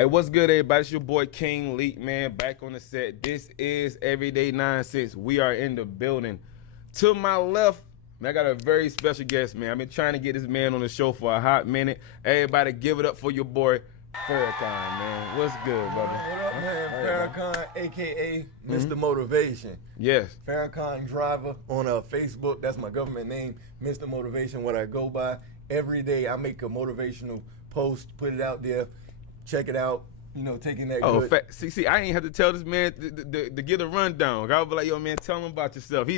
Hey, what's good, everybody? It's your boy King Lek, man, back on the set. This is Everyday Nonsense. We are in the building. To my left, man, I got a very special guest, man. I've been trying to get this man on the show for a hot minute. Everybody give it up for your boy, Farrakhan, man. What's good, brother? What up, man? Farrakhan, a.k.a. Mr. Motivation. Yes. Farrakhan Driver on Facebook. That's my government name, Mr. Motivation, what I go by. Every day I make a motivational post, put it out there, check it out, taking that good. See, I ain't have to tell this man to get a rundown. I'll be like, yo, man, tell him about yourself.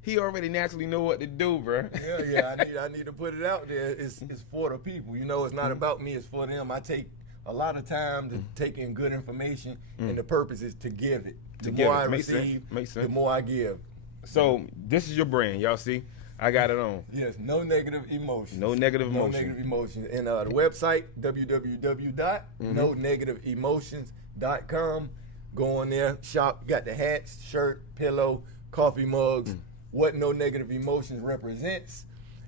He already naturally know what to do, bro. Yeah, I need to put it out there. It's for the people. It's not about me, it's for them. I take a lot of time to take in good information, and the purpose is to give it. The more I receive, the more I give. So this is your brand, y'all see? I got it on. Yes, no negative emotions. No negative emotions. No negative emotions. And the website, www.nonegativemotions.com. Go on there, shop. You got the hats, shirt, pillow, coffee mugs. What No Negative Emotions represents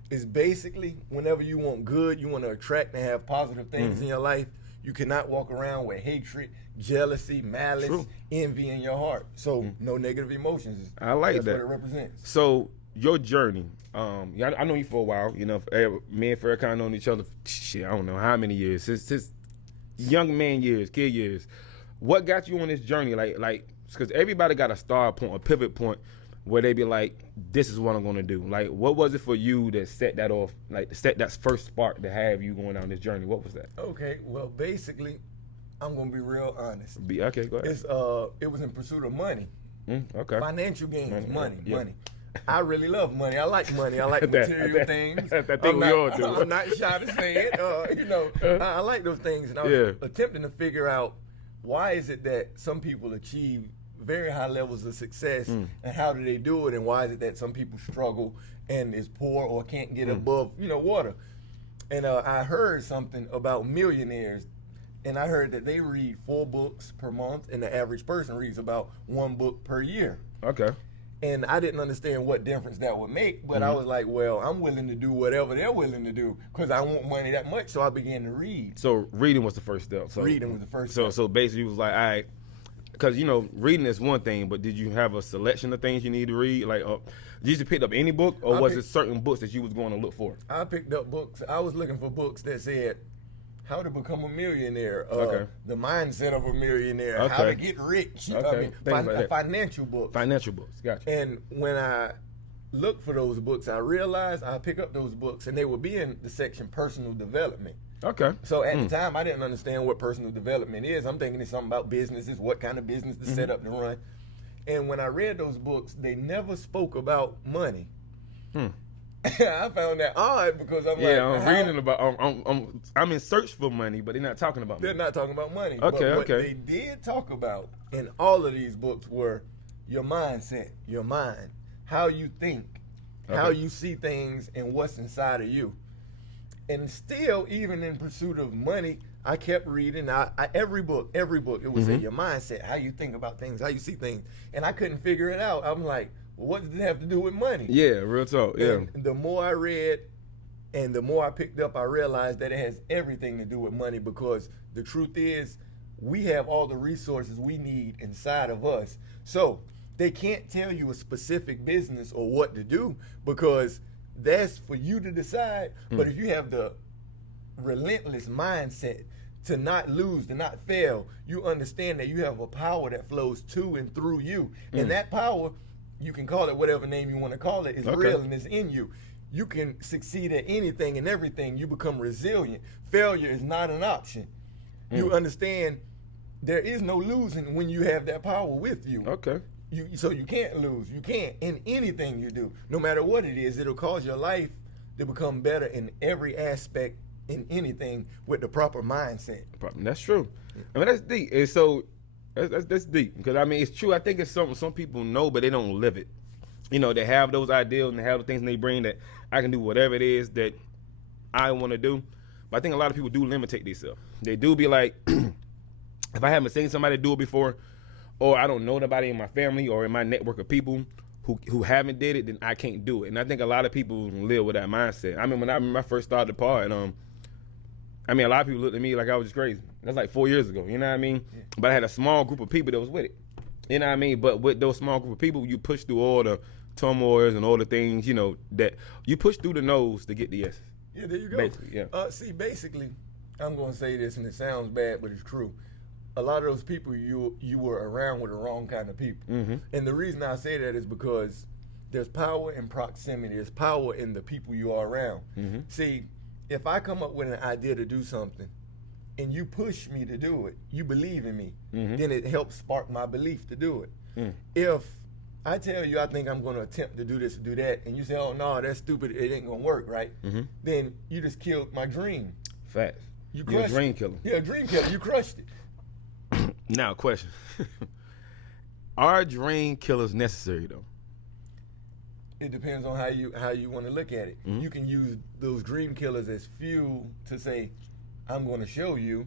is basically whenever you want good, you want to attract and have positive things in your life, you cannot walk around with hatred, jealousy, malice, envy in your heart. So no negative emotions. I like That's that. what it represents. So your journey, yeah, I know you for a while. Me and Farrakhan known each other. Shit, I don't know how many years. Since young man years, kid years. What got you on this journey? Like, because everybody got a start point, a pivot point, where they be like, this is what I'm gonna do. Like, what was it for you that set that off? Like, set that first spark to have you going down this journey? What was that? Okay, well, basically, I'm gonna be real honest. Okay, go ahead. It was in pursuit of money. Okay. Financial gains, money. Yeah. I really love money. I like money. I like material things. I think we all do. I'm not shy to say it. I like those things, and I was attempting to figure out why is it that some people achieve very high levels of success, and how do they do it, and why is it that some people struggle and is poor or can't get above water. And I heard something about millionaires, and I heard that they read 4 books per month, and the average person reads about 1 book per year. Okay. And I didn't understand what difference that would make, but I was like, well, I'm willing to do whatever they're willing to do because I want money that much, so I began to read. So reading was the first step. Reading was the first step. So basically, it was like, all right, because reading is one thing, but did you have a selection of things you need to read? Like, did you pick up any book, or was it certain books that you was going to look for? I picked up books. I was looking for books that said how to become a millionaire, the mindset of a millionaire, how to get rich. Financial books. Financial books, gotcha. And when I looked for those books, I realized I pick up those books, and they would be in the section personal development. Okay. So at the time, I didn't understand what personal development is. I'm thinking it's something about businesses, what kind of business to set up to run. And when I read those books, they never spoke about money. I found that odd because I'm reading about. I'm in search for money, but they're not talking about money. They're not talking about money. Okay, but what they did talk about in all of these books were your mindset, your mind, how you think, how you see things, and what's inside of you. And still, even in pursuit of money, I kept reading. Every book, it would say your mindset, how you think about things, how you see things, and I couldn't figure it out. I'm like, what does it have to do with money? Yeah, real talk. Yeah. And the more I read and the more I picked up, I realized that it has everything to do with money, because the truth is we have all the resources we need inside of us. So they can't tell you a specific business or what to do, because that's for you to decide. But if you have the relentless mindset to not lose, to not fail, you understand that you have a power that flows to and through you. And that power, you can call it whatever name you want to call it, is real and is in you. You can succeed at anything and everything. You become resilient. Failure is not an option. You understand there is no losing when you have that power with you. Okay. So you can't lose. You can't in anything you do. No matter what it is, it'll cause your life to become better in every aspect, in anything, with the proper mindset. That's true. I mean, that's deep. And so that's deep, because I mean, it's true. I think it's something some people know, but they don't live it. They have those ideals and they have the things in their brain that I can do whatever it is that I want to do. But I think a lot of people do limitate themselves. They do be like, if I haven't seen somebody do it before, or I don't know nobody in my family or in my network of people who haven't did it, then I can't do it. And I think a lot of people live with that mindset. I mean, when I first started the pod, I mean, a lot of people looked at me like I was just crazy. That's like 4 years ago, you know what I mean? Yeah. But I had a small group of people that was with it. You know what I mean? But with those small group of people, you push through all the turmoils and all the things, you know, that you push through the no's to get the yeses. Yeah, there you go. Basically, yeah. See, basically, I'm going to say this, and it sounds bad, but it's true. A lot of those people you were around with the wrong kind of people. Mm-hmm. And the reason I say that is because there's power in proximity. There's power in the people you are around. Mm-hmm. See, if I come up with an idea to do something and you push me to do it, you believe in me, mm-hmm. then it helps spark my belief to do it. Mm. If I tell you I think I'm going to attempt to do this or do that, and you say, oh, no, that's stupid, it ain't going to work, right? Mm-hmm. Then you just killed my dream. Facts. You're a dream killer. Yeah, a dream killer. You crushed it. Now, question. Are dream killers necessary, though? It depends on how you want to look at it. Mm-hmm. You can use those dream killers as fuel to say, I'm going to show you,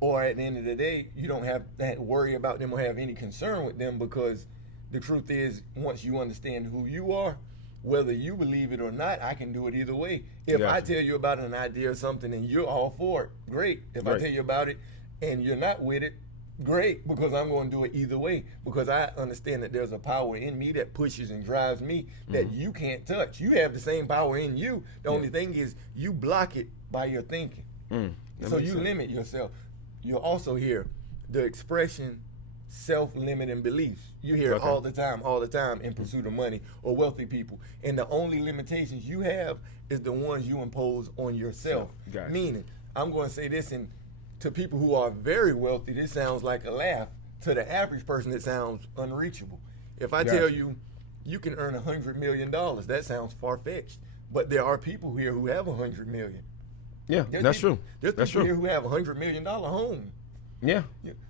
or at the end of the day, you don't have to worry about them or have any concern with them, because the truth is, once you understand who you are, whether you believe it or not, I can do it either way. If I tell you about an idea or something and you're all for it, great. If I tell you about it and you're not with it, great, because I'm going to do it either way, because I understand that there's a power in me that pushes and drives me that you can't touch. You have the same power in you. The only thing is you block it by your thinking. So you limit yourself. You'll also hear the expression self-limiting beliefs. You hear it all the time in pursuit of money or wealthy people. And the only limitations you have is the ones you impose on yourself. Gotcha. Meaning, I'm going to say this, and to people who are very wealthy, this sounds like a laugh. To the average person, it sounds unreachable. If I tell you, you can earn $100 million, that sounds far-fetched. But there are people here who have $100 million. Yeah, that's true. There's people here who have $100 million home. Yeah.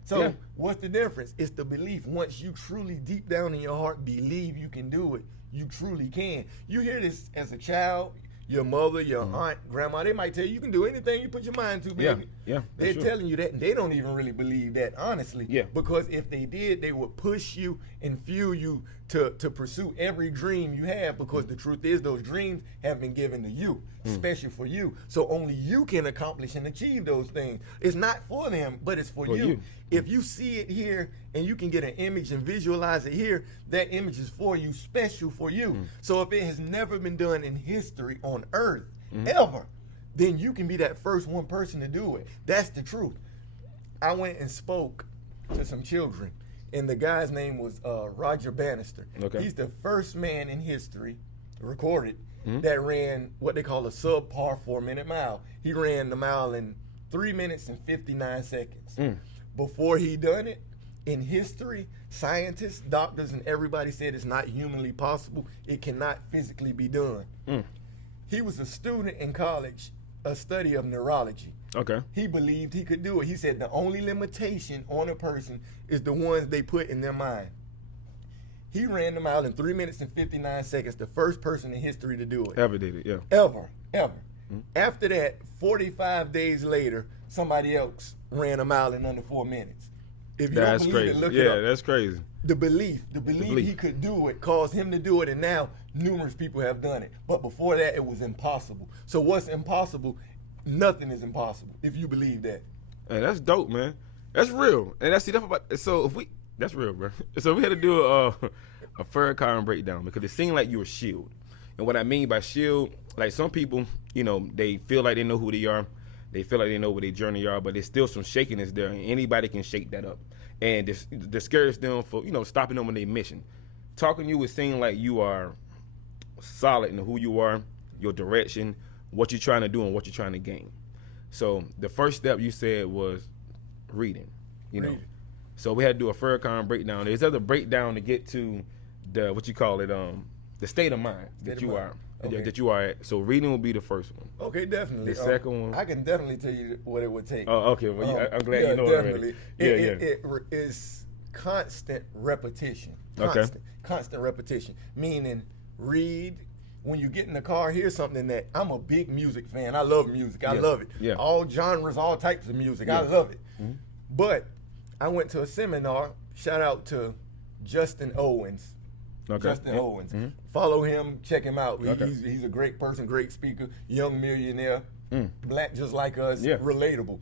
So what's the difference? It's the belief. Once you truly, deep down in your heart, believe you can do it, you truly can. You hear this as a child. Your mother, your aunt, grandma, they might tell you can do anything you put your mind to, baby. Yeah. They're telling you that, and they don't even really believe that, honestly. Yeah. Because if they did, they would push you and fuel you to pursue every dream you have, because the truth is those dreams have been given to you, special for you. So only you can accomplish and achieve those things. It's not for them, but it's for you. If you see it here and you can get an image and visualize it here, that image is for you, special for you. So if it has never been done in history on earth, ever, then you can be that first one person to do it. That's the truth. I went and spoke to some children, and the guy's name was Roger Bannister. Okay. He's the first man in history, recorded, that ran what they call a subpar 4-minute mile. He ran the mile in 3 minutes and 59 seconds. Before he done it, in history, scientists, doctors, and everybody said it's not humanly possible. It cannot physically be done. He was a student in college, a study of neurology. Okay. He believed he could do it. He said the only limitation on a person is the ones they put in their mind. He ran the mile in 3 minutes and 59 seconds, the first person in history to do it. Ever did it, yeah. Ever. After that, 45 days later, somebody else ran a mile in under 4 minutes. If you don't believe it, look it up. That's crazy. The belief he could do it caused him to do it, and now numerous people have done it. But before that, it was impossible. So what's impossible? Nothing is impossible if you believe that. Hey, that's dope, man. That's real, and that's that's real, bro. So we had to do a Farrakhan breakdown, because it seemed like you were shield. And what I mean by shield, like some people, you know, they feel like they know who they are. They feel like they know where their journey are, but there's still some shakiness there, and anybody can shake that up. And this discourages them for, you know, stopping them on their mission. Talking to you is saying like you are solid in who you are, your direction, what you're trying to do, and what you're trying to gain. So the first step you said was reading, you know. So we had to do a Farrakhan breakdown. There's other breakdown to get to the, what you call it, the state of mind that you are. Okay. That you are at. So reading will be the first one. Okay, definitely. The second one, I can definitely tell you what it would take. Oh, okay. Well, I'm glad you know definitely. Already. It is constant repetition. Constant repetition. Meaning, read. When you get in the car, here's something that I'm a big music fan. I love music. I love it. Yeah. All genres, all types of music. I love it. But I went to a seminar. Shout out to Justin Owens. Justin Owens. Follow him, check him out. He's a great person, great speaker, young millionaire, black just like us, relatable.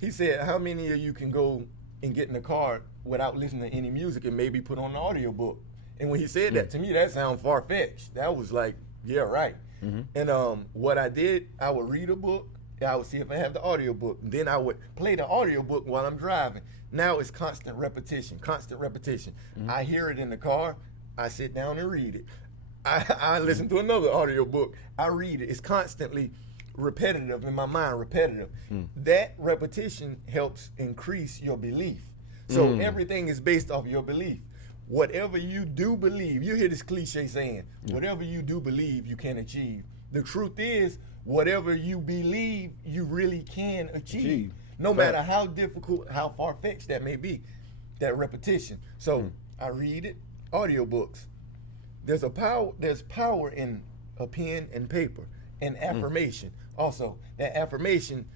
He said, how many of you can go and get in the car without listening to any music and maybe put on an audiobook? And when he said that to me, that sounded far-fetched. That was like, yeah, right. And what I did, I would read a book, I would see if I have the audiobook. Then I would play the audiobook while I'm driving. Now it's constant repetition, constant repetition. I hear it in the car, I sit down and read it. I listen to another audiobook, I read it. It's constantly repetitive in my mind, repetitive. That repetition helps increase your belief. So everything is based off your belief. Whatever you do believe, you hear this cliche saying, whatever you do believe, you can achieve. The truth is, whatever you believe, you really can achieve. No matter how difficult, how far-fetched that may be, that repetition. So I read it, audiobooks. There's power in a pen and paper, and affirmation. Also, that affirmation,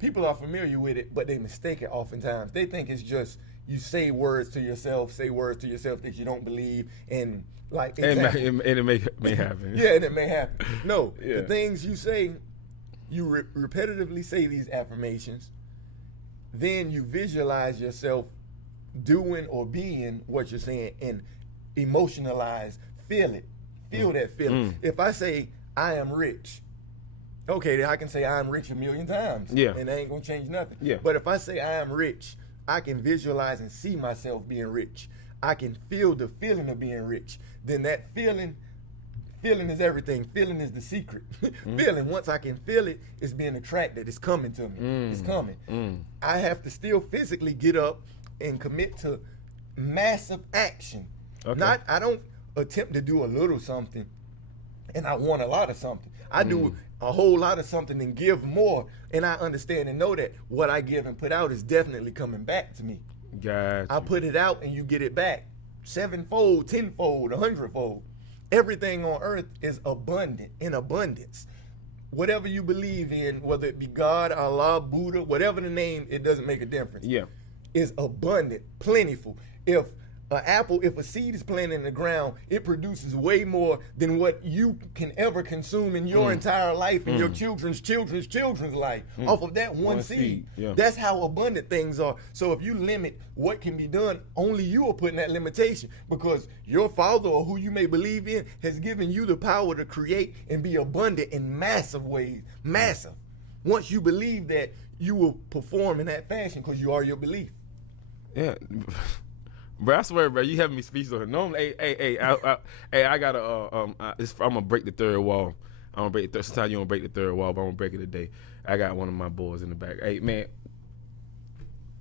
people are familiar with it, but they mistake it oftentimes. They think it's just you say words to yourself that you don't believe, and like exactly. and it may happen. Yeah, and it may happen. No, the things you say, you repetitively say these affirmations, then you visualize yourself doing or being what you're saying, and emotionalize, feel it, feel that feeling. If I say I am rich, okay, then I can say I am rich a million times, and that ain't gonna change nothing. But if I say I am rich, I can visualize and see myself being rich. I can feel the feeling of being rich. Then that feeling is everything. Feeling is the secret. Feeling, once I can feel it, it's being attracted. It's coming to me. It's coming. I have to still physically get up and commit to massive action. I don't attempt to do a little something and I want a lot of something. I do a whole lot of something and give more, and I understand and know that what I give and put out is definitely coming back to me. Gotcha. I put it out and you get it back 7-fold, 10-fold, 100-fold. Everything on earth is abundant, in abundance. Whatever you believe in, whether it be God, Allah, Buddha, whatever the name, it doesn't make a difference. Is abundant, plentiful. If a seed is planted in the ground, it produces way more than what you can ever consume in your entire life and your children's life off of that one seed. That's how abundant things are. So if you limit what can be done, only you are putting that limitation, because your Father, or who you may believe in, has given you the power to create and be abundant in massive ways. Massive. Once you believe that, you will perform in that fashion because you are your belief. Yeah. Bro, I swear, bro, you having me speechless. Normally, I gotta, I'm gonna break the third wall. I'm gonna break the sometimes you don't break the third wall, but I'm gonna break it today. I got one of my boys in the back. Hey, man,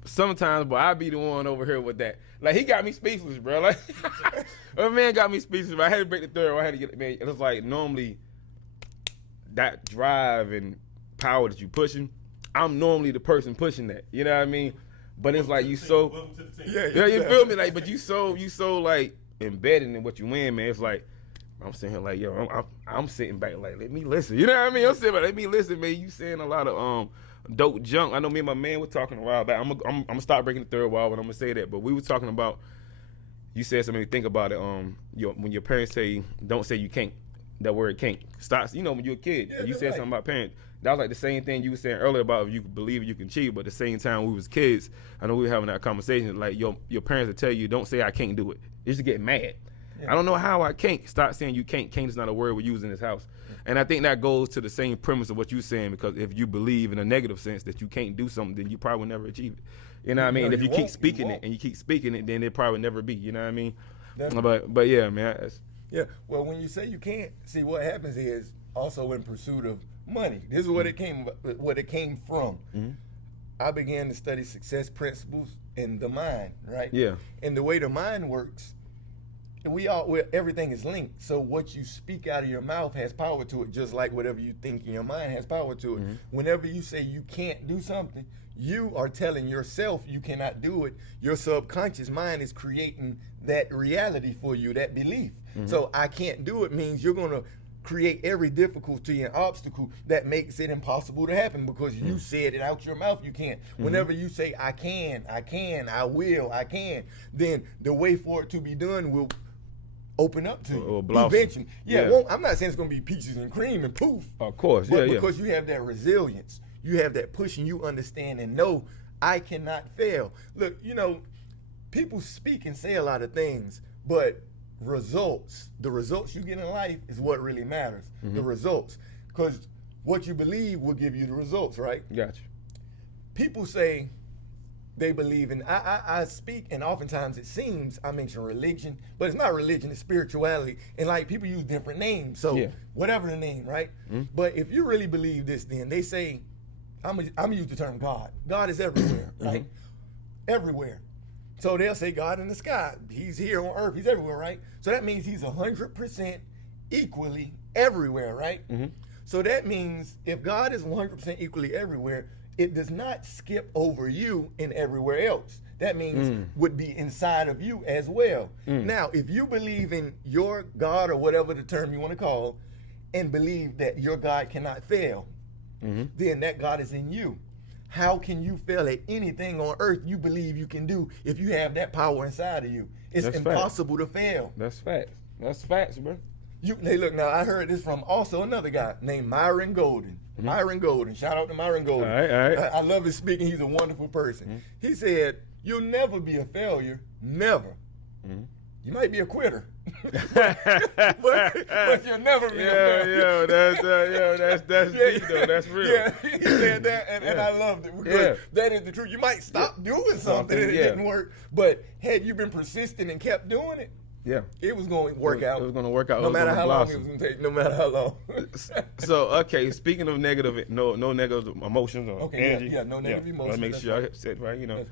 sometimes, boy, I be the one over here with that. Like, he got me speechless, bro. Like, a man got me speechless, but I had to break the third wall. I had to get it, man. It was like, normally, that drive and power that you pushing, I'm normally the person pushing that. You know what I mean? But it's like you so, you feel me? Like, but you so like embedded in what you win, man. It's like I'm sitting here like, yo, I'm sitting back like, let me listen. You know what I mean? I'm sitting back, let me listen, man. You saying a lot of dope junk. I know me and my man were talking a while back. I'm gonna start breaking the third wall, but I'm gonna say that. But we were talking about, you said something. Think about it. When your parents say, don't say you can't. That word can't. Stop. You know, when you're a kid, you said something about parents. That was like the same thing you were saying earlier about if you believe you can achieve, but at the same time we was kids, I know we were having that conversation, like your parents would tell you, don't say I can't do it. You just get mad. I don't know how I can't. Stop saying you can't. Can't is not a word we use in this house. And I think that goes to the same premise of what you're saying, because if you believe in a negative sense that you can't do something, then you probably will never achieve it. You know what I mean? If you keep speaking it and you keep speaking it, then it probably will never be. You know what I mean? But yeah, man. Yeah. Well, when you say you can't, see what happens is also in pursuit of money. This is what it came from. I began to study success principles in the mind, right? Yeah. And the way the mind works, everything is linked. So what you speak out of your mouth has power to it, just like whatever you think in your mind has power to it. Whenever you say you can't do something, you are telling yourself you cannot do it. Your subconscious mind is creating that reality for you, that belief. So I can't do it means you're going to create every difficulty and obstacle that makes it impossible to happen, because you said it out your mouth you can't. Whenever you say I can, I will, I can, then the way for it to be done will open up to Or you. blossom. Eventually. Yeah, Yeah. it won't, I'm not saying it's going to be peaches and cream and poof. Of course, But yeah. because you have that resilience, you have that push, and you understand and know I cannot fail. Look, you know, people speak and say a lot of things, but the results you get in life is what really matters. The results. Because what you believe will give you the results, right? Gotcha. People say they believe in, I speak, and oftentimes it seems I mention religion, but it's not religion, it's spirituality. And like people use different names, so whatever the name, right? But if you really believe this, then they say, I'm gonna use the term God. God is everywhere, right? Everywhere. So they'll say God in the sky. He's here on earth. He's everywhere, right? So that means he's 100% equally everywhere, right? So that means if God is 100% equally everywhere, it does not skip over you and everywhere else. That means would be inside of you as well. Now, if you believe in your God or whatever the term you want to call, and believe that your God cannot fail, then that God is in you. How can you fail at anything on earth you believe you can do if you have that power inside of you? It's impossible to fail. That's facts. That's facts, bro. Hey, look, now I heard this from also another guy named Myron Golden. Myron Golden. Shout out to Myron Golden. All right. I love his speaking. He's a wonderful person. He said, "You'll never be a failure. Never. You might be a quitter, but you'll never be a failure." That's deep though. That's real. Yeah, he said that, and I loved it because that is the truth. You might stop doing something and it didn't work, but had you been persistent and kept doing it, it was going to work out. It was going to work out. No matter how long it was going to take. No matter how long. So, okay, speaking of negative, no negative emotions or energy. No negative emotions. Let's make sure I said right. You know,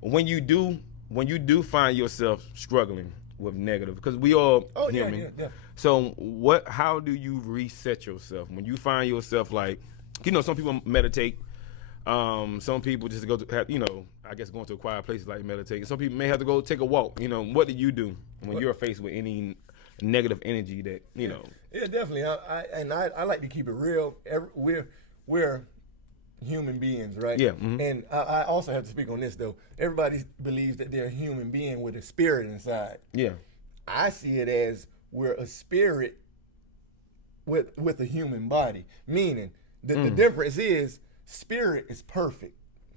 when you do find yourself struggling with negative, because we all human. So how do you reset yourself when you find yourself like, you know, some people meditate, some people just go to have, you know, I guess going to a quiet place like meditating. Some people may have to go take a walk. You know, what do you do when you're faced with any negative energy that, you know? Yeah, definitely. I like to keep it real. We're human beings, right? Yeah. And I also have to speak on this though. Everybody believes that they're a human being with a spirit inside. Yeah. I see it as we're a spirit with a human body. Meaning the difference is spirit is perfect.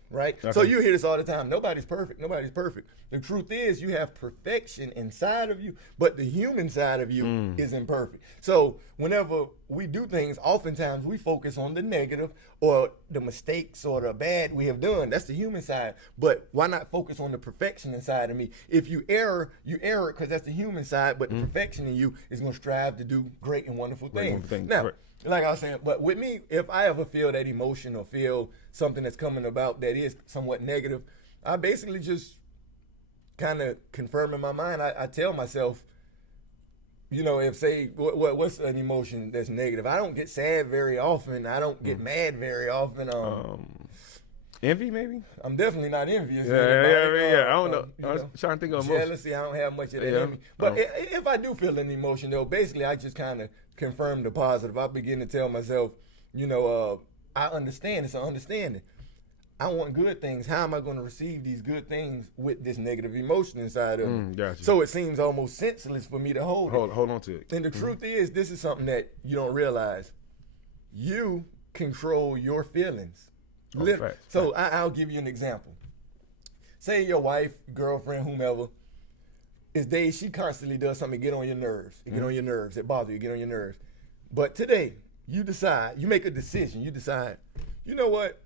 Right? Okay. So you hear this all the time. Nobody's perfect. Nobody's perfect. The truth is you have perfection inside of you, but the human side of you is imperfect. So whenever we do things, oftentimes we focus on the negative or the mistakes or the bad we have done. That's the human side. But why not focus on the perfection inside of me? If you err because that's the human side, but the perfection in you is going to strive to do great and wonderful things. Now, like I was saying, but with me, if I ever feel that emotion or feel something that's coming about that is somewhat negative, I basically just kind of confirm in my mind. I tell myself, you know, if say, what's an emotion that's negative? I don't get sad very often. I don't get mad very often. Envy, maybe? I'm definitely not envious. Yeah. I don't know. I was trying to think of emotion. Jealousy, I don't have much of that in me. But if I do feel an emotion, though, basically I just kind of confirm the positive. I begin to tell myself, you know, I understand. It's an understanding. I want good things. How am I going to receive these good things with this negative emotion inside of me? Gotcha. So it seems almost senseless for me to hold on to it. And the truth is, this is something that you don't realize. You control your feelings. So I'll give you an example. Say your wife, girlfriend, whomever, she constantly does something to get on your nerves. It get on your nerves. It bothers you. Get on your nerves. But today, you make a decision. You decide, you know what?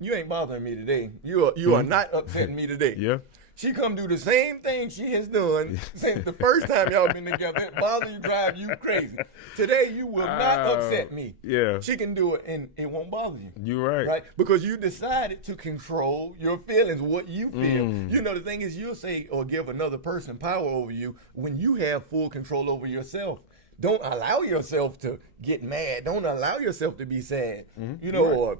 You ain't bothering me today. You are not upsetting me today. Yeah. She come do the same thing she has done since the first time y'all been together. It bother you, drive you crazy. Today you will not upset me. Yeah. She can do it and it won't bother you. You're right. Right? Because you decided to control your feelings, what you feel. You know, the thing is you'll say or give another person power over you when you have full control over yourself. Don't allow yourself to get mad. Don't allow yourself to be sad. You know, or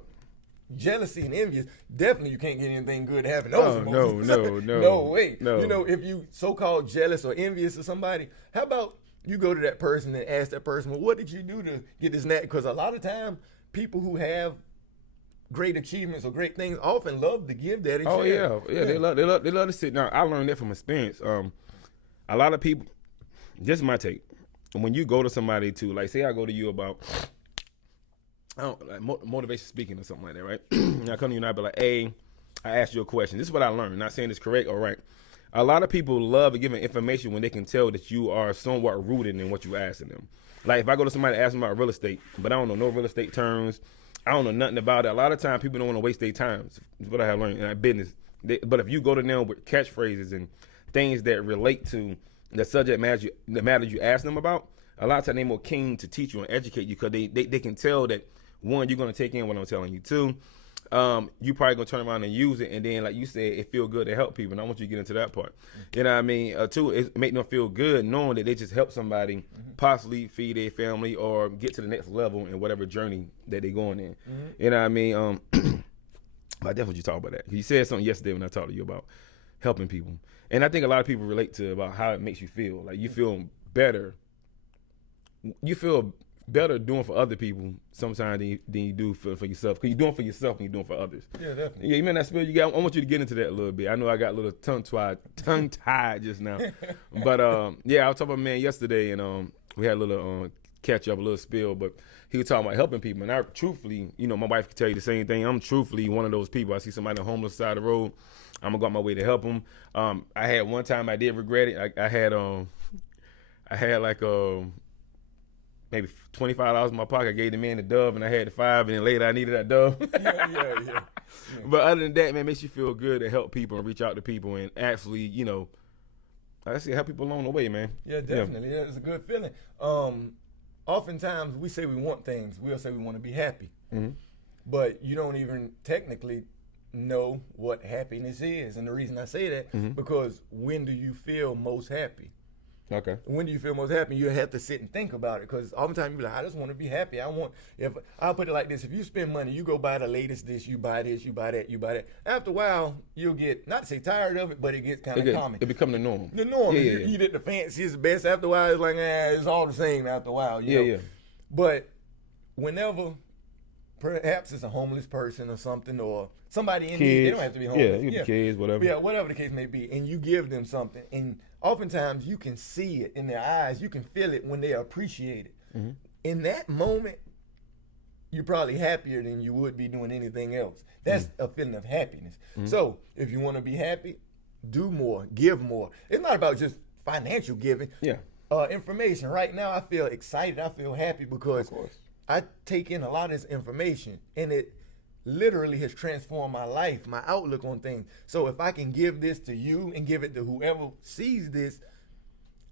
jealousy and envy, definitely you can't get anything good having those emotions. No way. No. You know, if you so-called jealous or envious of somebody, how about you go to that person and ask that person, well, what did you do to get this and that? Because a lot of time, people who have great achievements or great things often love to give that. Yeah. They love to sit. Now I learned that from experience. A lot of people, Just my take. When you go to somebody to, like, say I go to you about, I don't like motivation speaking or something like that, right? And I come to you and I be like, hey, I asked you a question. This is what I learned. Not saying it's correct or right. A lot of people love giving information when they can tell that you are somewhat rooted in what you asking them. Like if I go to somebody and ask them about real estate, but I don't know no real estate terms, I don't know nothing about it. A lot of times people don't want to waste their time. That's what I have learned in business. But if you go to them with catchphrases and things that relate to the subject matter you ask them about, a lot of times they're more keen to teach you and educate you because they can tell that, one, you're going to take in what I'm telling you. Two, you probably going to turn around and use it. And then, like you said, it feel good to help people. And I want you to get into that part. You know what I mean? Two, it make them feel good knowing that they just help somebody possibly feed their family or get to the next level in whatever journey that they're going in. You know what I mean? I definitely want you to talk about that. You said something yesterday when I talked to you about helping people. And I think a lot of people relate to about how it makes you feel. Like you feel better. You feel better doing for other people sometimes than you do for yourself. Because you're doing for yourself and you're doing for others. Yeah, definitely. Yeah, you mean that spirit you got? I want you to get into that a little bit. I know I got a little tongue tied just now. But yeah, I was talking about a man yesterday and we had a little catch up, a little spill, but he was talking about helping people. And I truthfully, you know, my wife could tell you the same thing. I'm truthfully one of those people. I see somebody on the homeless side of the road, I'm gonna go out my way to help them. I had one time I did regret it. I had like maybe $25 in my pocket. I gave the man the dove and I had the $5 and then later I needed that dove. Yeah. But other than that, man, it makes you feel good to help people and reach out to people and actually, you know, like I said, help people along the way, man. Yeah, definitely. Yeah, it's a good feeling. Oftentimes we say we want things. We'll say we want to be happy. But you don't even technically know what happiness is. And the reason I say that, because when do you feel most happy? Okay. When do you feel most happy? You have to sit and think about it, because oftentimes you be like, I just want to be happy. I'll put it like this: if you spend money, you go buy the latest this, you buy this, you buy that, you buy that. After a while, you'll get, not to say tired of it, but it gets kind of common. It becomes the norm. The norm. Yeah, You eat it the fanciest, the best. After a while, it's like, it's all the same. After a while, you know. Yeah. But whenever, perhaps it's a homeless person or something, or somebody in need, they don't have to be homeless. Yeah, you get the kids, whatever. Yeah, whatever the case may be, and you give them something, and oftentimes you can see it in their eyes, you can feel it when they appreciate it. In that moment, you're probably happier than you would be doing anything else. That's a feeling of happiness. So if you want to be happy, do more, give more. It's not about just financial giving. Yeah. Information. Right now, I feel excited. I feel happy because I take in a lot of this information, and it literally has transformed my life, my outlook on things. So if I can give this to you and give it to whoever sees this,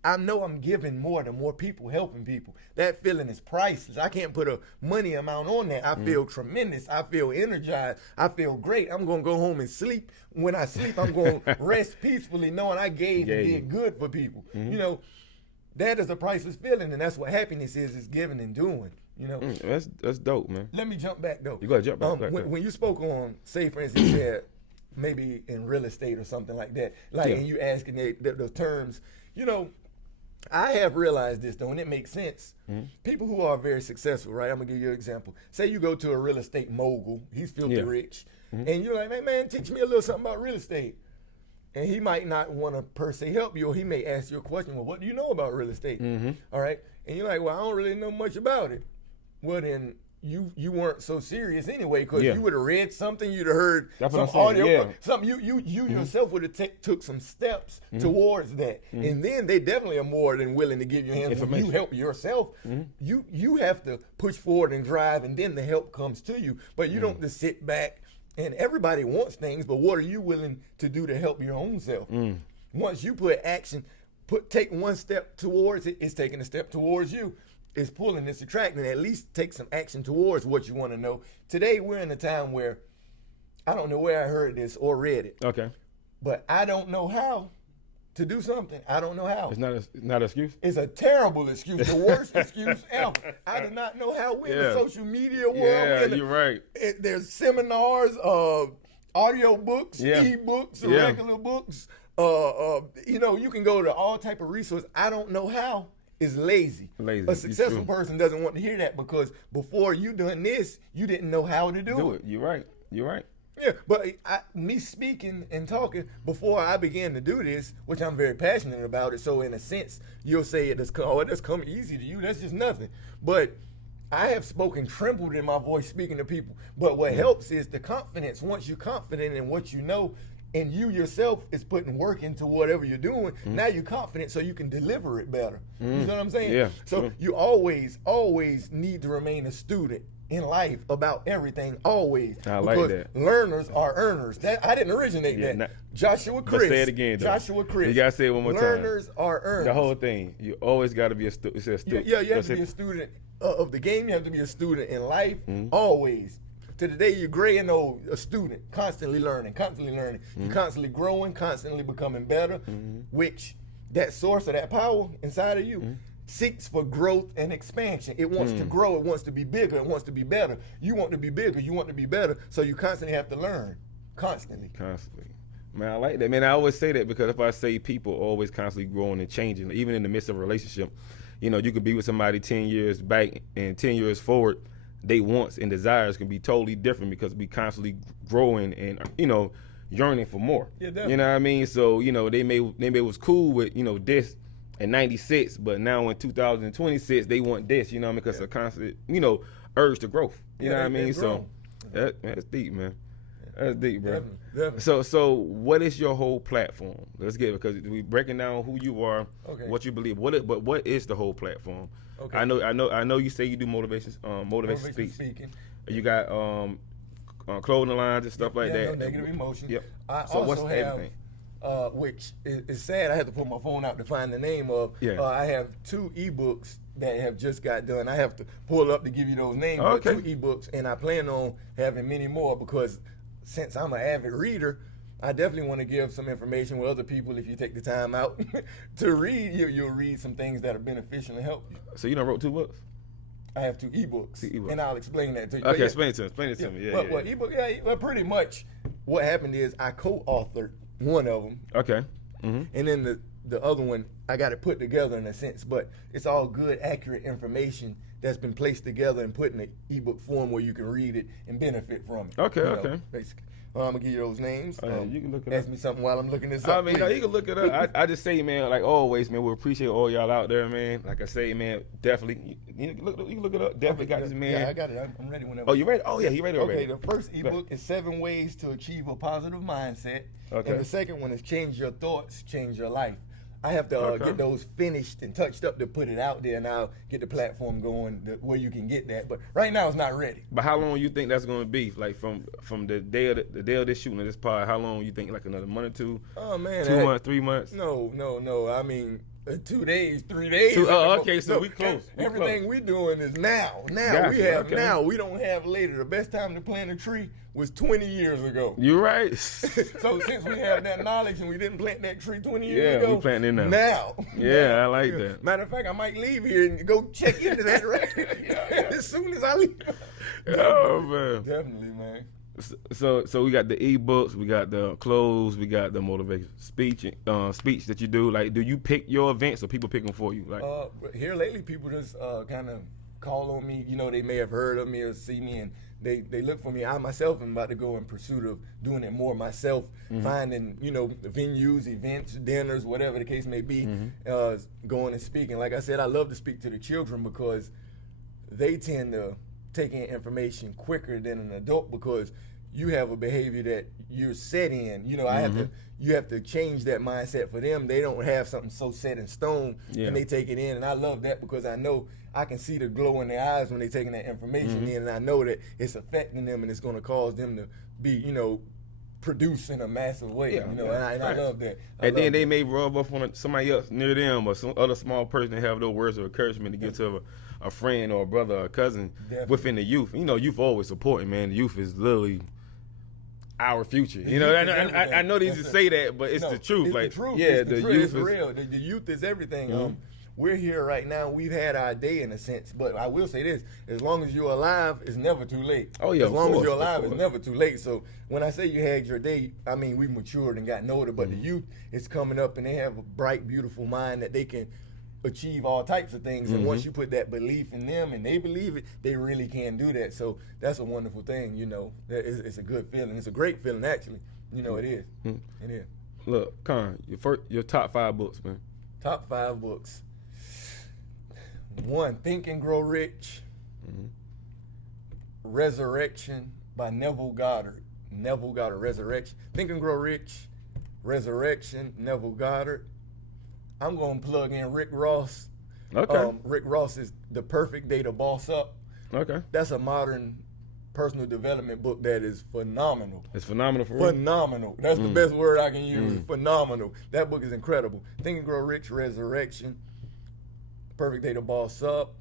I know I'm giving more to more people, helping people. That feeling is priceless. I can't put a money amount on that. I feel tremendous. I feel energized. I feel great. I'm going to go home and sleep. When I sleep, I'm going to rest peacefully knowing I gave and did good for people. You know, that is a priceless feeling, and that's what happiness is giving and doing. You know, that's dope, man. Let me jump back though. You gotta jump back. When you spoke on, say for instance, you said maybe in real estate or something like that, and you asking the terms, you know, I have realized this though, and it makes sense. People who are very successful, right? I'm gonna give you an example. Say you go to a real estate mogul, he's filthy rich, and you're like, man, teach me a little something about real estate. And he might not want to per se help you, or he may ask you a question, well, what do you know about real estate? All right, and you're like, well, I don't really know much about it. Well, then you weren't so serious anyway, because you would have read something, you'd have heard some audio, something. You yourself would have took some steps towards that, and then they definitely are more than willing to give you hands. When you help yourself, you have to push forward and drive, and then the help comes to you. But you don't just sit back. And everybody wants things, but what are you willing to do to help your own self? Once you put action, take one step towards it, it's taking a step towards you. It's pulling, it's attracting. At least take some action towards what you want to know. Today, we're in a time where, I don't know where I heard this or read it. Okay. But I don't know how to do something. I don't know how. It's not an excuse? It's a terrible excuse. The worst excuse ever. I do not know how. We're in the social media world. Yeah, you're right. There's seminars, audio books, e-books, regular books. You know, you can go to all type of resources. I don't know how. Is lazy. A successful person doesn't want to hear that, because before you done this, you didn't know how to do it. You're right. Yeah, but me speaking and talking before I began to do this, which I'm very passionate about it. So in a sense, you'll say it does come easy to you. That's just nothing. But I have spoken, trembled in my voice speaking to people. But what helps is the confidence. Once you're confident in what you know, and you yourself is putting work into whatever you're doing, now you're confident so you can deliver it better. You know what I'm saying? Yeah. So you always need to remain a student in life about everything, always. I like because that. Learners are earners. That I didn't originate that. Joshua Chris. But say it again, though. Joshua Chris. You gotta say it one more time. Learners are earners. The whole thing. You always got to be a student. Yeah, you have to be a student of the game. You have to be a student in life, always. To the day you're gray and old, a student, constantly learning. You're constantly growing, constantly becoming better, which that source of that power inside of you seeks for growth and expansion. It wants to grow. It wants to be bigger. It wants to be better. You want to be bigger. You want to be better. So you constantly have to learn. Constantly. Man, I like that. Man, I always say that because if I say people always constantly growing and changing, even in the midst of a relationship, you know, you could be with somebody 10 years back and 10 years forward, they wants and desires can be totally different because we constantly growing and, you know, yearning for more. Yeah, definitely. You know what I mean? So, you know, they may was cool with, you know, this in 96, but now in 2026, they want this, you know what I mean? Because it's a constant, you know, urge to growth. You know what I mean? So that's deep, man. That's deep, bro. Definitely. So what is your whole platform? Let's get it, because we breaking down who you are, what you believe. But what is the whole platform? Okay. I know you say you do motivation speaking. You got clothing lines and stuff like that. No negative emotion. Yep. I So also what's have everything? which is sad. I had to pull my phone out to find the name of. Yeah. I have 2 ebooks that have just got done. I have to pull up to give you those names. Okay. But 2 ebooks, and I plan on having many more because since I'm an avid reader, I definitely want to give some information with other people. If you take the time out to read, you'll read some things that are beneficial and help you. So you done wrote 2 books? I have 2 ebooks, and I'll explain that to you. Okay, explain it to me. Yeah, Well, ebook, well, pretty much what happened is I co-authored one of them. Okay. Mm-hmm. And then the other one, I got it put together in a sense, but it's all good, accurate information that's been placed together and put in an ebook form where you can read it and benefit from it. Okay, you know, okay. Basically. I'm going to give you those names. You can look it ask up. me something while I'm looking this I up. mean, no, you can look it up. I just say, man, like always, man, we appreciate all y'all out there, man. Like I say, man, definitely, you can look it up. Definitely got this, man. Yeah, I got it. I'm ready whenever. Oh, you ready? Oh, yeah, he ready already. Okay, the first ebook is 7 Ways to Achieve a Positive Mindset. Okay. And the second one is Change Your Thoughts, Change Your Life. I have to get those finished and touched up to put it out there, and I'll get the platform going where you can get that. But right now, it's not ready. But how long you think that's going to be? Like from the day of this shooting of this pod, how long you think? Like another month or 2? Oh man, 2 months, 3 months? No. I mean, 2 days, 3 days. Okay, so we close. Everything we doing is now. Gotcha, we have okay. now. We don't have later. The best time to plant a tree was 20 years ago. You right. So since we have that knowledge and we didn't plant that tree 20 years ago, we planting it now. Now. Yeah, I like that. Matter of fact, I might leave here and go check into that right as soon as I leave. Oh man. Definitely, man. So we got the ebooks, we got the clothes, we got the motivation speech that you do. Like, do you pick your events or people pick them for you? Like, here lately, people just kind of call on me. You know, they may have heard of me or see me, and they look for me. I myself am about to go in pursuit of doing it more myself, finding, you know, venues, events, dinners, whatever the case may be, going and speaking. Like I said, I love to speak to the children because they tend to take in information quicker than an adult because you have a behavior that you're set in. You know, you have to change that mindset for them. They don't have something so set in stone, and they take it in. And I love that because I know I can see the glow in their eyes when they're taking that information in, and I know that it's affecting them and it's going to cause them to be, you know, produce in a massive way. Yeah, you know, and I love that. Then they may rub off on somebody else near them or some other small person that have those words of encouragement to give to a friend or a brother or a cousin within the youth. You know, youth always supporting, man. The youth is literally our future. You know, I know they just say that, but it's the truth. It's like, the truth. yeah, the youth truth. is Real. The youth is everything. We're here right now. We've had our day in a sense, but I will say this: as long as you're alive, it's never too late. Oh yeah, as long as you're alive, it's never too late. So when I say you had your day, I mean we matured and gotten older, but the youth is coming up and they have a bright, beautiful mind that they can achieve all types of things. And once you put that belief in them and they believe it, they really can do that. So that's a wonderful thing, you know. It's a good feeling. It's a great feeling, actually. You know, it is. It is. Look, Con, your top 5 books, man. Top 5 books. 1, Think and Grow Rich. Resurrection by Neville Goddard. Neville Goddard, Resurrection. Think and Grow Rich, Resurrection, Neville Goddard. I'm going to plug in Rick Ross. Okay. Rick Ross is The Perfect Day to Boss Up. Okay. That's a modern personal development book that is phenomenal. It's phenomenal for real? Phenomenal. That's the best word I can use. Phenomenal. That book is incredible. Think and Grow Rich, Resurrection, Perfect Day to Boss Up.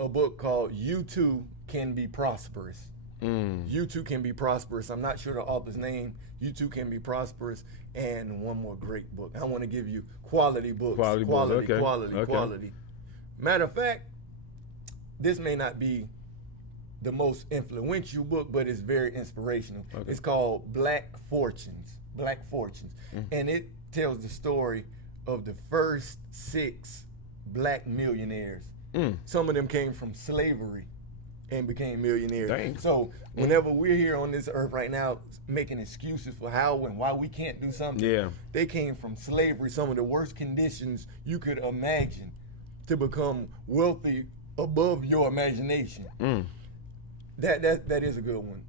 A book called You Too Can Be Prosperous. You Too Can Be Prosperous. I'm not sure the author's name. You Too Can Be Prosperous. And one more great book. I want to give you quality books. Quality books. Okay. Quality. Matter of fact, this may not be the most influential book, but it's very inspirational. Okay. It's called Black Fortunes. Black Fortunes. And it tells the story of the first 6 black millionaires. Some of them came from slavery and became millionaires. Dang. So whenever we're here on this earth right now making excuses for how and why we can't do something, they came from slavery, some of the worst conditions you could imagine, to become wealthy above your imagination. That is a good one.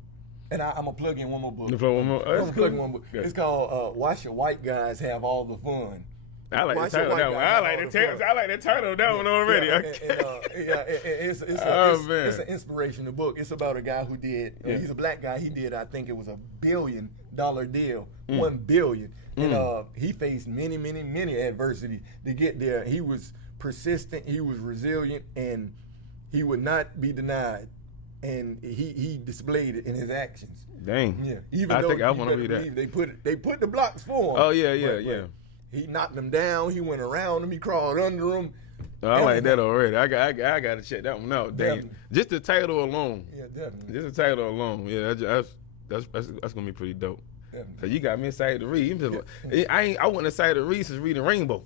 And I'm going to plug in one more book. You plug one more? I'm going to plug in one book. Yeah. It's called Why Should White Guys Have All the Fun? I like the title of that one. I like the title of that one already. It's an inspirational book. It's about a guy who did, he's a black guy, he did, I think it was $1 billion deal, $1 billion. And he faced many adversity to get there. He was persistent, he was resilient, and he would not be denied. And he displayed it in his actions. Dang. Yeah. Even I though think I want to read that. They put the blocks for him. Oh yeah. He knocked them down. He went around them. He crawled under them. Oh, I like that already. I got to check that one out. Dang. Just the title alone. Yeah, definitely. Just the title alone. Yeah, that's gonna be pretty dope. So you got me excited to read. I wasn't excited to read since reading Rainbow.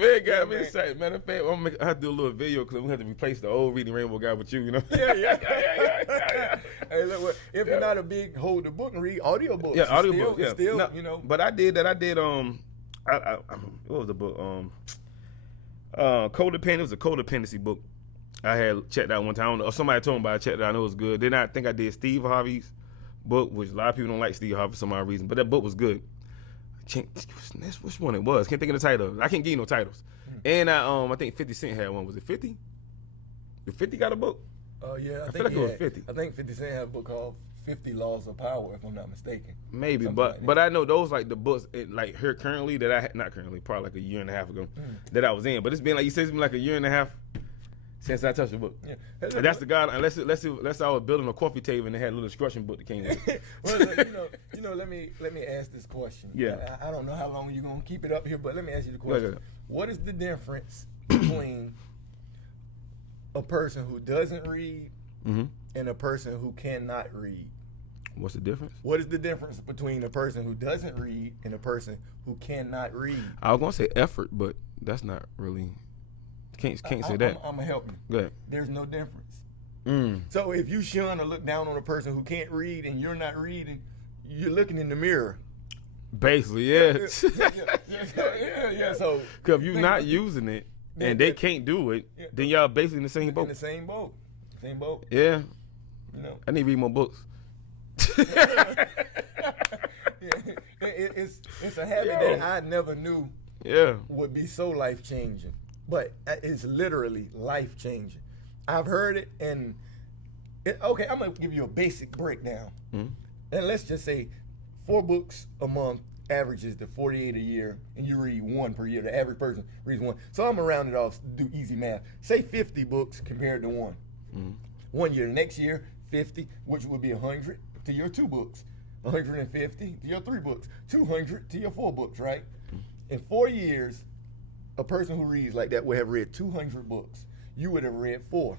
Man got me excited. Matter of fact, I have to do a little video because we have to replace the old Reading Rainbow guy with you, you know? Yeah. Hey, look, if you're not a big hold the book and read audiobooks, still, you know. But I did that. What was the book? Codependent. It was a codependency book. I had checked out one time. Or somebody told me about it. I checked it out. I know it was good. Then I think I did Steve Harvey's book, which a lot of people don't like Steve Harvey for some odd reason, but that book was good. Which one it was? Can't think of the title. I can't give you no titles. And I think 50 Cent had one. Was it 50? Did 50 got a book? Yeah, I feel like it was 50. I think 50 Cent had a book called 50 Laws of Power, if I'm not mistaken. Maybe, but I know those like the books like here currently that I not currently, probably like a year and a half ago that I was in. But it's been like you said, it's been like a year and a half since I touched the book. Yeah. And that's the guy. Unless I was building a coffee table and they had a little instruction book that came with it. Well, let me ask this question. Yeah. I don't know how long you're gonna keep it up here, but let me ask you the question. What is the difference between a person who doesn't read and a person who cannot read? What's the difference? What is the difference between a person who doesn't read and a person who cannot read? I was gonna say effort, but that's not really. Can't say that. I'm gonna help you. Go ahead. There's no difference. So if you shun or look down on a person who can't read and you're not reading, you're looking in the mirror. Basically, yeah. Yeah. So because if you're not using it and they can't do it, then y'all basically in the same boat. In the same boat. Same boat. Yeah. You know. I need to read more books. It's a habit that I never knew would be so life changing. But it's literally life-changing. I've heard it, and okay, I'm going to give you a basic breakdown. And let's just say 4 books a month averages to 48 a year, and you read 1 per year. The average person reads 1. So I'm going to round it off, do easy math. Say 50 books compared to 1. 1 year. Next year, 50, which would be 100 to your 2 books. 150 to your 3 books. 200 to your 4 books, right? In 4 years, a person who reads like that would have read 200 books. You would have read 4.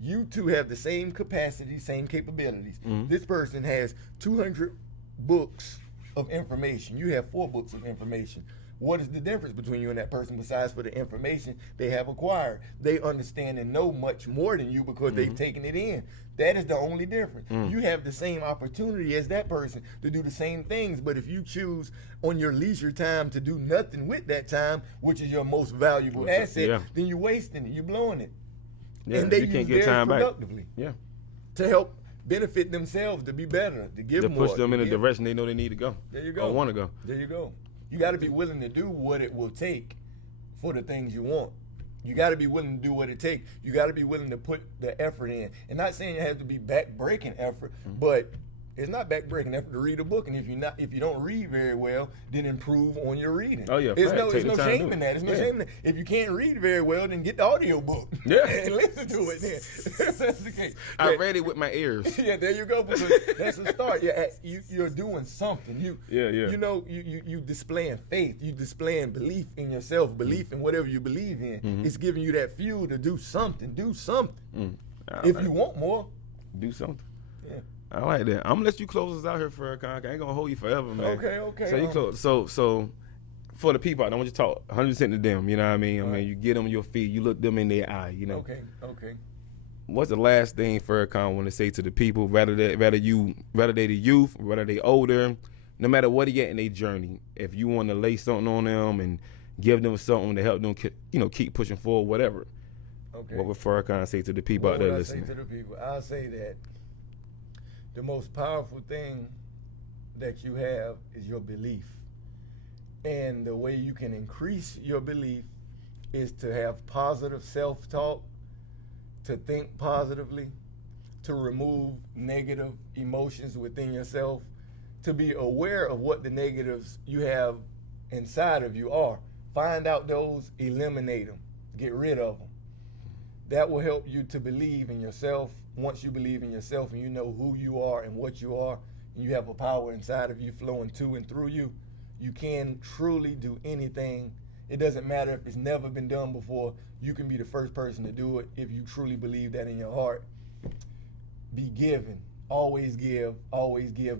You two have the same capacity, same capabilities. This person has 200 books of information. You have 4 books of information. What is the difference between you and that person besides for the information they have acquired? They understand and know much more than you because they've taken it in. That is the only difference. You have the same opportunity as that person to do the same things, but if you choose on your leisure time to do nothing with that time, which is your most valuable asset, then you're wasting it, you're blowing it. Yeah, and they you can't use get time back. productively to help benefit themselves, to be better, to give more. To push them in the direction they know they need to go. There you go. Or want to go. There you go. You got to be willing to do what it will take for the things you want. You got to be willing to do what it takes. You got to be willing to put the effort in. And not saying it has to be back-breaking effort, but it's not back-breaking effort to read a book. And if you don't read very well, then improve on your reading. Oh yeah, There's no shame in that. There's no shame in that. If you can't reid very well, then get the audio book. And listen to it then. That's the case. I read it with my ears. Yeah, there you go. Because that's a start. You're doing something. You know, you displaying faith. You displaying belief in yourself, belief in whatever you believe in. It's giving you that fuel to do something. Do something. If you want more, do something. Yeah. I like that. I'm gonna let you close us out here, Farrakhan. I ain't gonna hold you forever, man. Okay. So you close. So for the people, I don't want you to talk 100% to them. You know what I mean? I mean, you get them your feet, you look them in their eye. You know. Okay. What's the last thing Farrakhan want to say to the people, whether they the youth, whether they older, no matter what they get in their journey? If you want to lay something on them and give them something to help them, keep pushing forward, whatever. Okay. What would Farrakhan say to the people out there listening? What would I say to the people? I'll say that the most powerful thing that you have is your belief. And the way you can increase your belief is to have positive self-talk, to think positively, to remove negative emotions within yourself, to be aware of what the negatives you have inside of you are. Find out those, eliminate them, get rid of them. That will help you to believe in yourself. Once you believe in yourself and you know who you are and what you are, and you have a power inside of you flowing to and through you, you can truly do anything. It doesn't matter if it's never been done before. You can be the first person to do it if you truly believe that in your heart. Be giving. Always give,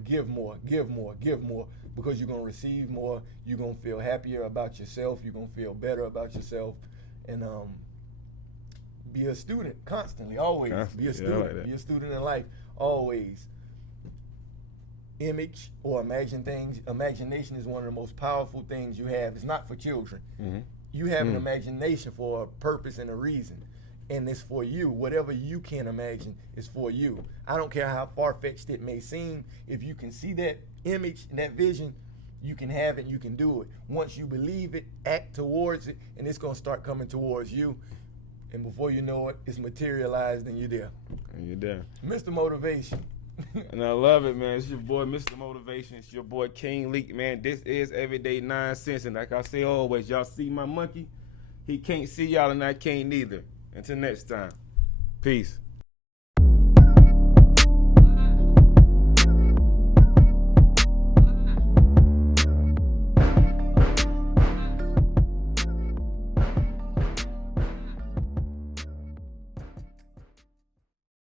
give more, because you're going to receive more. You're going to feel happier about yourself. You're going to feel better about yourself. And be a student constantly, always. Be a student. Like be a student in life, always. Image or imagine things. Imagination is one of the most powerful things you have. It's not for children. You have an imagination for a purpose and a reason. And it's for you. Whatever you can imagine is for you. I don't care how far-fetched it may seem. If you can see that image and that vision, you can have it, you can do it. Once you believe it, act towards it, and it's going to start coming towards you. And before you know it, it's materialized and you're there. Mr. Motivation. And I love it, man. It's your boy, Mr. Motivation. It's your boy, King Lek, man. This is Everyday Nonsense. And like I say always, y'all see my monkey? He can't see y'all and I can't neither. Until next time, peace.